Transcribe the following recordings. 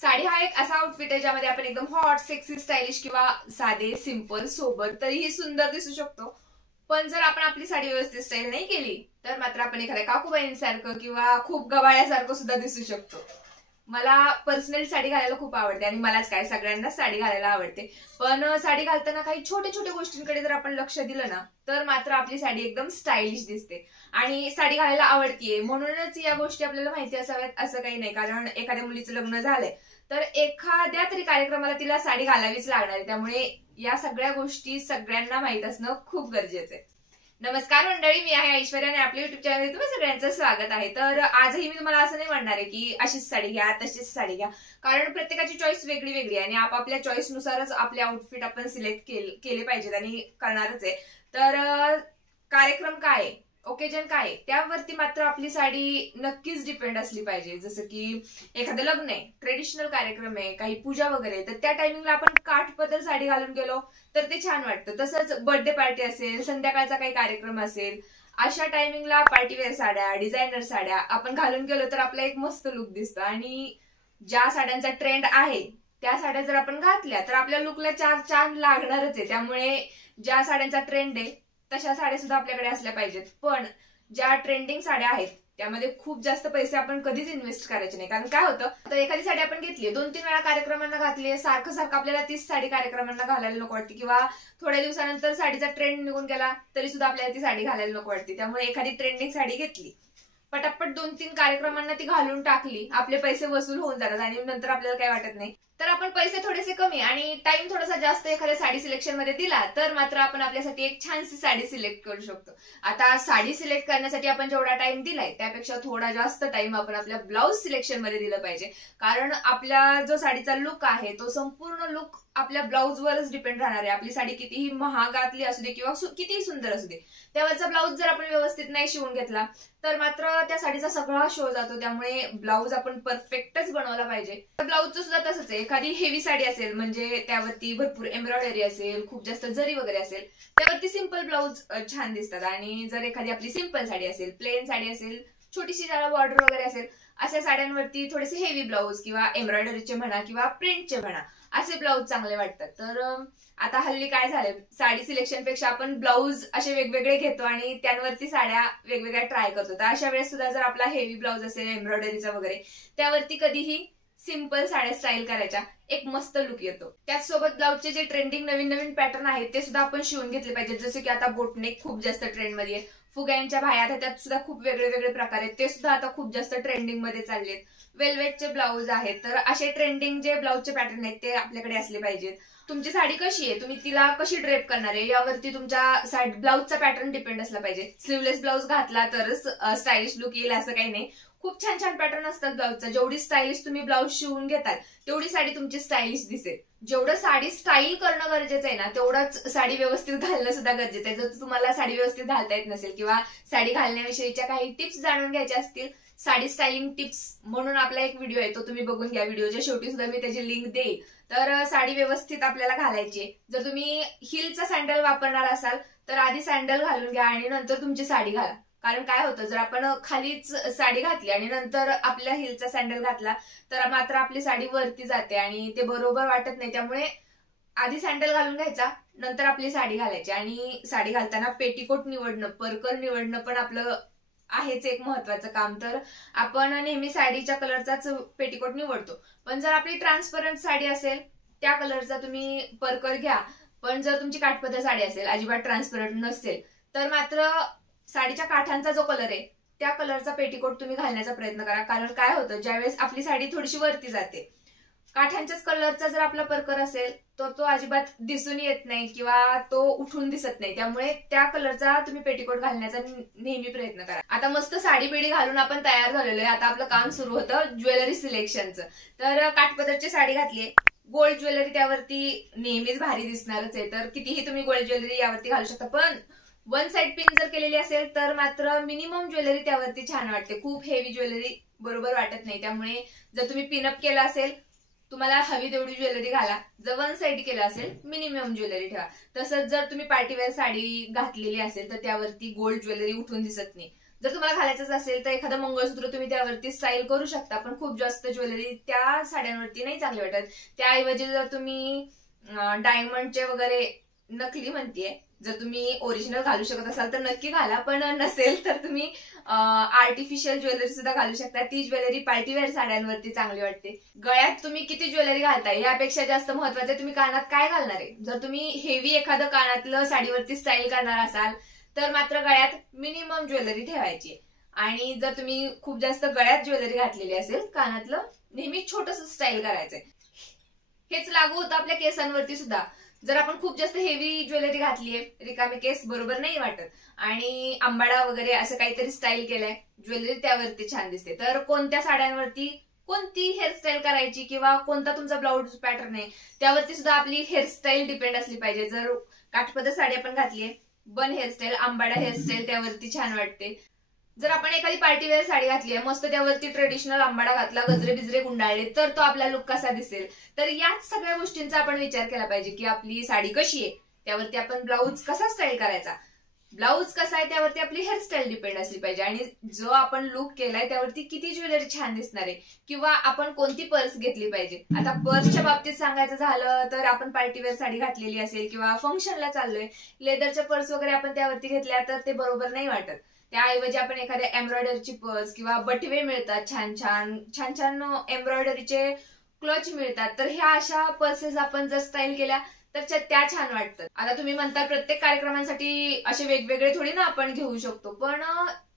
साडी हा एक असा आउटफिट आहे ज्यामध्ये आपण एकदम हॉट, सेक्सी, स्टायलिश किंवा साधे, सिंपल, सोबर तरीही सुंदर दिसू शकतो. पण जर आपण आपली साडी व्यवस्थित स्टाईल नाही केली तर मात्र आपण एखाद्या काकूबाईंसारखं किंवा खूप गवाळ्यासारखं सुद्धा दिसू शकतो. मला पर्सनली साडी घालायला खूप आवडते आणि मलाच काय सगळ्यांना साडी घालायला आवडते. पण साडी घालताना काही छोट्या छोट्या गोष्टींकडे जर आपण लक्ष दिलं ना तर मात्र आपली साडी एकदम स्टायलिश दिसते. आणि साडी घालायला आवडतीये म्हणूनच या गोष्टी आपल्याला माहिती असाव्यात असं काही नाही. कारण एखाद्या मुलीचं लग्न झालंय तर एखाद्या तरी कार्यक्रमाला तिला साडी घालावीच लागणार आहे. त्यामुळे या सगळ्या गोष्टी सगळ्यांना माहित असणं खूप गरजेचं आहे. नमस्कार मंडळी, मी आहे ऐश्वर्या आणि आपल्या युट्यूब चॅनलमध्ये तुम्ही सगळ्यांचं स्वागत आहे. तर आजही मी तुम्हाला असं नाही म्हणणार आहे की अशीच साडी घ्या तशीच साडी घ्या, कारण प्रत्येकाची चॉईस वेगळी वेगळी आहे आणि आपापल्या चॉईस नुसारच आपले आउटफिट आपण सिलेक्ट केले पाहिजेत आणि करणारच आहे. तर कार्यक्रम काय, ओकेजन काय, त्यावरती मात्र आपली साडी नक्कीच डिपेंड असली पाहिजे. जसं की एखादं लग्न आहे, ट्रेडिशनल कार्यक्रम आहे, काही पूजा वगैरे, तर त्या टायमिंगला आपण काठपदर साडी घालून गेलो तर ते छान वाटतं. तसंच बर्थडे पार्टी असेल, संध्याकाळचा काही कार्यक्रम असेल, अशा टायमिंगला पार्टीवेअर साड्या, डिझायनर साड्या आपण घालून गेलो तर आपला एक मस्त लुक दिसतो. आणि ज्या साड्यांचा ट्रेंड आहे त्या साड्या जर आपण घातल्या तर आपल्या लुकला चार चांद लागणारच आहे. त्यामुळे ज्या साड्यांचा ट्रेंड आहे तशा साड्या सुद्धा आपल्याकडे असल्या पाहिजेत. पण ज्या ट्रेंडिंग साड्या आहेत त्यामध्ये खूप जास्त पैसे आपण कधीच इन्व्हेस्ट करायचे नाही. कारण काय होतं, तर एखादी साडी आपण घेतली, 2-3 वेळा कार्यक्रमांना घातली, सारखं सारखं आपल्याला तीच साडी कार्यक्रमांना घालायला नको वाटते, किंवा थोड्या दिवसानंतर साडीचा ट्रेंड निघून गेला तरी सुद्धा आपल्याला ती साडी घालायला नको वाटते. त्यामुळे एखादी ट्रेंडिंग साडी घेतली, पटापट 2-3 कार्यक्रमांना ती घालून टाकली, आपले पैसे वसूल होऊन जातात आणि नंतर आपल्याला काय वाटत नाही. तर आपण पैसे थोडेसे कमी आणि टाइम थोडासा जास्त एखाद्या साडी सिलेक्शन मध्ये दिला तर मात्र आपण आपल्यासाठी एक छानशी साडी सिलेक्ट करू शकतो. आता साडी सिलेक्ट करण्यासाठी आपण जेवढा टाइम दिलाय त्यापेक्षा थोडा जास्त टाइम आपण आपल्या ब्लाउज सिलेक्शन मध्ये दिलं पाहिजे. कारण आपला जो साडीचा लुक आहे तो संपूर्ण लुक आपल्या ब्लाउज वरच डिपेंड राहणार आहे. आपली साडी कितीही महागातली असू दे किंवा कितीही सुंदर असू दे, त्यावरचा ब्लाउज जर आपण व्यवस्थित नाही शिवून घेतला तर मात्र त्या साडीचा सगळा शो जातो. त्यामुळे ब्लाउज आपण परफेक्टच बनवला पाहिजे. ब्लाउजचं सुद्धा तसंच आहे. एखादी हेवी साडी असेल म्हणजे त्यावरती भरपूर एम्ब्रॉयडरी असेल, खूप जास्त जरी वगैरे असेल, त्यावरती सिंपल ब्लाउज छान दिसतात. आणि जर एखादी आपली सिंपल साडी असेल, प्लेन साडी असेल, छोटीशी त्याला बॉर्डर वगैरे असेल, अशा साड्यांवरती थोडेसे हेवी ब्लाउज किंवा एम्ब्रॉयडरीचे म्हणा किंवा प्रिंटचे म्हणा असे ब्लाउज चांगले वाटतात. तर आता हल्ली काय झालंय, साडी सिलेक्शन पेक्षा आपण ब्लाउज असे वेगवेगळे घेतो आणि त्यांवरती साड्या वेगवेगळ्या ट्राय करतो. तर अशा वेळेस सुद्धा जर आपला हेवी ब्लाउज असेल एम्ब्रॉयडरीचा वगैरे, त्यावरती कधीही सिंपल साड्या स्टाईल करायच्या, एक मस्त लुक येतो. त्याचसोबत ब्लाउजचे जे ट्रेंडिंग नवीन नवीन पॅटर्न आहेत ते सुद्धा आपण शिवून घेतले पाहिजेत. जसे की आता बोटनेक खूप जास्त ट्रेंड मध्ये आहे, फुग्यांच्या बाह्या आहेत, त्यात सुद्धा खूप वेगळे वेगळे प्रकार आहेत, ते सुद्धा आता खूप जास्त ट्रेंडिंग मध्ये चाललेत. वेल्वेटचे ब्लाउज आहेत. तर असे ट्रेंडिंग जे ब्लाउजचे पॅटर्न आहेत ते आपल्याकडे असले पाहिजेत. तुमची साडी कशी आहे, तुम्ही तिला कशी ड्रेप करणार आहे यावरती तुमच्या ब्लाउजचा पॅटर्न डिपेंड असला पाहिजे. स्लीवलेस ब्लाउज घातला तरच स्टायलिश लुक येईल असं काही नाही. खूप छान छान पॅटर्न असतात ब्लाउजचा. जेवढी स्टायलिश तुम्ही ब्लाउज शिवून घेताल तेवढी साडी तुमची स्टायलिश दिसेल. जेवढं साडी स्टाईल करणं गरजेचं आहे ना तेवढंच साडी व्यवस्थित घालणं सुद्धा गरजेचं आहे. जर तुम्हाला साडी व्यवस्थित घालता येत नसेल किंवा साडी घालण्याविषयीच्या काही टिप्स जाणून घ्यायच्या असतील, साडी स्टायलिंग टिप्स म्हणून आपला एक व्हिडिओ आहे, तो तुम्ही बघून घ्या. व्हिडिओच्या शेवटी सुद्धा मी त्याची लिंक देईल. तर साडी व्यवस्थित आपल्याला घालायची आहे. जर तुम्ही हिलचा सँडल वापरणार असाल तर आधी सँडल घालून घ्या आणि नंतर तुमची साडी घाला. कारण काय होतं, जर आपण खालीच साडी घातली आणि नंतर आपल्या हिलचा सँडल घातला तर मात्र आपली साडी वरती जाते आणि ते बरोबर वाटत नाही. त्यामुळे आधी सँडल घालून घ्यायचा, नंतर आपली साडी घालायची. आणि साडी घालताना पेटीकोट निवडणं, परकर निवडणं पण आपलं आहेच एक महत्वाचं काम. तर आपण नेहमी साडीच्या कलरचाच पेटीकोट निवडतो, पण जर आपली ट्रान्सपरंट साडी असेल त्या कलरचा तुम्ही परकर घ्या. पण जर तुमची काठपदर साडी असेल, अजिबात ट्रान्सपरंट नसेल, तर मात्र साडीच्या काठांचा जो कलर आहे त्या कलरचा पेटीकोट तुम्ही घालण्याचा प्रयत्न करा. कारण काय होतं, ज्यावेळेस आपली साडी थोडीशी वरती जाते, काठांच्याच कलरचा जर आपला परकर असेल तर तो अजिबात दिसून येत नाही किंवा तो उठून दिसत नाही. त्यामुळे त्या कलरचा तुम्ही पेटीकोट घालण्याचा नेहमी प्रयत्न करा. आता मस्त साडी बिडी घालून आपण तयार झालेलो आहे. आता आपलं काम सुरू होतं ज्वेलरी सिलेक्शनचं. तर काठपदरची साडी घातलीये, गोल्ड ज्वेलरी त्यावरती नेहमीच भारी दिसणारच आहे. तर कितीही तुम्ही गोल्ड ज्वेलरी यावरती घालू शकता, पण वन साइड पिन जर केलेली असेल तर मात्र मिनिमम ज्वेलरी त्यावरती छान वाटते. खूप हेवी ज्वेलरी बरोबर वाटत नाही. त्यामुळे जर तुम्ही पिनअप केला असेल, तुम्हाला हवी तेवढी ज्वेलरी घाला. जर वन साइड केलं असेल मिनिमम ज्वेलरी ठेवा. तसंच जर तुम्ही पार्टीवेअर साडी घातलेली असेल तर त्यावरती गोल्ड ज्वेलरी उठून दिसत नाही. जर तुम्हाला घालायचंच असेल तर एखादं मंगळसूत्र तुम्ही त्यावरती स्टाईल करू शकता, पण खूप जास्त ज्वेलरी त्या साड्यांवरती नाही चांगली वाटत. त्याऐवजी जर तुम्ही डायमंडचे वगैरे, नकली म्हणतीये, जर तुम्ही ओरिजिनल घालू शकत असाल तर नक्की घाला, पण नसेल तर तुम्ही आर्टिफिशियल ज्वेलरी सुद्धा घालू शकता. ती ज्वेलरी पार्टीवेअर साड्यांवरती चांगली वाटते. गळ्यात तुम्ही किती ज्वेलरी घालताय यापेक्षा जास्त महत्वाचं तुम्ही कानात काय घालणार आहे. जर तुम्ही हेवी एखादं कानातलं साडीवरती स्टाईल करणार असाल तर मात्र गळ्यात मिनिमम ज्वेलरी ठेवायची. आणि जर तुम्ही खूप जास्त गळ्यात ज्वेलरी घातलेली असेल, कानातलं नेहमी छोटस स्टाईल करायचंय. हेच लागू होतं आपल्या केसांवरती सुद्धा. जर आपण खूप जास्त हेवी ज्वेलरी घातलीये, रिकामे केस बरोबर नाही वाटत, आणि आंबाडा वगैरे असं काहीतरी स्टाईल केलंय, ज्वेलरी त्यावरती छान दिसते. तर कोणत्या साड्यांवरती कोणती हेअरस्टाईल करायची किंवा कोणता तुमचा ब्लाऊज पॅटर्न आहे त्यावरती सुद्धा आपली हेअरस्टाईल डिपेंड असली पाहिजे. जर काठपदर साडी आपण घातलीये, बन हेअरस्टाईल, आंबाडा हेअरस्टाईल त्यावरती छान वाटते. जर आपण एखादी पार्टीवेअर साडी घातली आहे, मस्त त्यावरती ट्रेडिशनल आंबाडा घातला, गजरे बिजरे गुंडाळले, तर तो आपला लुक कसा दिसेल. तर याच सगळ्या गोष्टींचा आपण विचार केला पाहिजे की आपली साडी कशी आहे, त्यावरती आपण ब्लाऊज कसा स्टाईल करायचा, ब्लाऊज कसा आहे त्यावरती आपली हेअरस्टाईल डिपेंड असली पाहिजे, आणि जो आपण लुक केलाय त्यावरती किती ज्वेलरी छान दिसणार आहे, किंवा आपण कोणती पर्स घेतली पाहिजे. आता पर्सच्या बाबतीत सांगायचं झालं तर आपण पार्टीवेअर साडी घातलेली असेल किंवा फंक्शनला चाललोय, लेदरच्या पर्स वगैरे आपण त्यावरती घेतल्या तर ते बरोबर नाही वाटत. त्याऐवजी आपण एखाद्या एम्ब्रॉयडरीची पर्स किंवा बटवे मिळतात, छान छान छान छान एम्ब्रॉयडरीचे क्लच मिळतात, तर ह्या अशा पर्सेस आपण जर स्टाईल केल्या तर त्या छान वाटतात. आता तुम्ही म्हणता प्रत्येक कार्यक्रमांसाठी असे वेगवेगळे थोडी ना आपण घेऊ शकतो, पण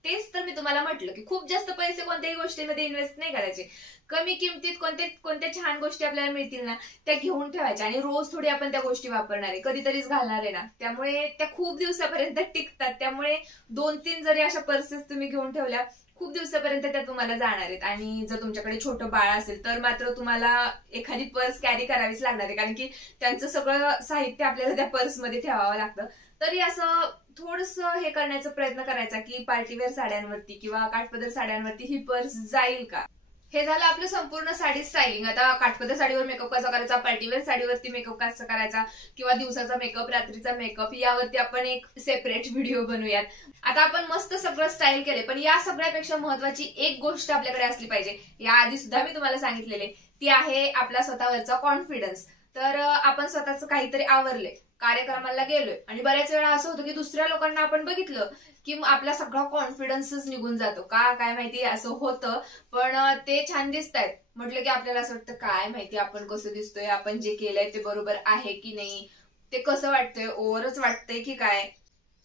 तेच तर मी तुम्हाला म्हटलं की खूप जास्त पैसे कोणत्याही गोष्टीमध्ये इन्व्हेस्ट नाही करायचे. कमी किमतीत कोणत्या छान गोष्टी आपल्याला मिळतील ना त्या घेऊन ठेवायच्या, आणि रोज थोडी आपण त्या गोष्टी वापरणार आहे, कधीतरीच घालणार आहे ना, त्यामुळे त्या खूप दिवसापर्यंत टिकतात. त्यामुळे 2-3 जरी अशा पर्सेस तुम्ही घेऊन ठेवल्या, खूप दिवसापर्यंत त्या तुम्हाला जाणार आहेत. आणि जर तुमच्याकडे छोटं बाळ असेल तर मात्र तुम्हाला एखादी पर्स कॅरी करावीच लागणार आहे, कारण की त्यांचं सगळं साहित्य आपल्याला त्या पर्समध्ये ठेवावं लागतं. तरी असं थोडस हे करण्याचा प्रयत्न करायचा की पार्टीवेअर साड्यांवरती किंवा काठपदर साड्यांवरती ही पर्स जाईल का. हे झालं आपलं संपूर्ण साडी स्टायलिंग. आता काठपदर साडीवर मेकअप कसा करायचा, पार्टीवेअर साडीवरती मेकअप कसा करायचा, किंवा दिवसाचा मेकअप, रात्रीचा मेकअप, यावरती आपण एक सेपरेट व्हिडिओ बनवूयात. आता आपण मस्त सगळं स्टाईल केले, पण या सगळ्यापेक्षा महत्वाची एक गोष्ट आपल्याकडे असली पाहिजे. याआधी सुद्धा मी तुम्हाला सांगितलेले, ती आहे आपला स्वतःवरचा कॉन्फिडन्स. तर आपण स्वतःच काहीतरी आवरले, कार्यक्रमाला गेलोय, आणि बऱ्याच वेळा असं होतं की दुसऱ्या लोकांना आपण बघितलं की आपला सगळा कॉन्फिडन्सच निघून जातो. काय माहिती असं होतं, पण ते छान दिसतायत म्हटलं की आपल्याला असं वाटतं काय माहिती आपण कसं दिसतोय, आपण जे केलंय ते बरोबर आहे की नाही, ते कसं वाटतंय, ओव्हरच वाटतंय की काय.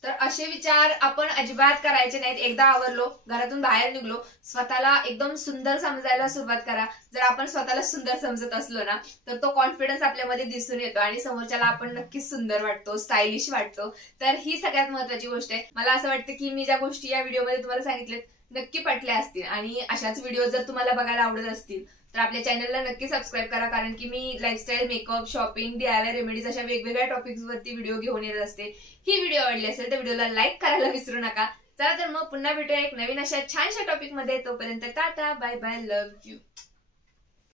तर असे विचार आपण अजिबात करायचे नाहीत. एकदा आवरलो, घरातून बाहेर निघलो, स्वतःला एकदम सुंदर समजायला सुरुवात करा. जर आपण स्वतःला सुंदर समजत असलो ना तर तो कॉन्फिडन्स आपल्यामध्ये दिसून येतो आणि समोरच्याला आपण नक्कीच सुंदर वाटतो, स्टायलिश वाटतो. तर ही सगळ्यात महत्वाची गोष्ट आहे. मला असं वाटतं की मी ज्या गोष्टी या व्हिडिओमध्ये तुम्हाला सांगितल्यात नक्की पटल्या असतील, आणि अशाच व्हिडिओ जर तुम्हाला बघायला आवडत असतील तर आपल्या चॅनलला नक्की सबस्क्राईब करा, कारण की मी lifestyle, makeup, shopping, DIY remedies अशा वेगवेगळ्या टॉपिक्स वरती व्हिडिओ घेऊन येत असते. ही व्हिडिओ आवडली असेल तर व्हिडिओला लाईक करायला विसरू नका. चला तर मग पुन्हा भेटूया एक नवीन अशा छानशा टॉपिक मध्ये. तोपर्यंत tata, bye bye, love you.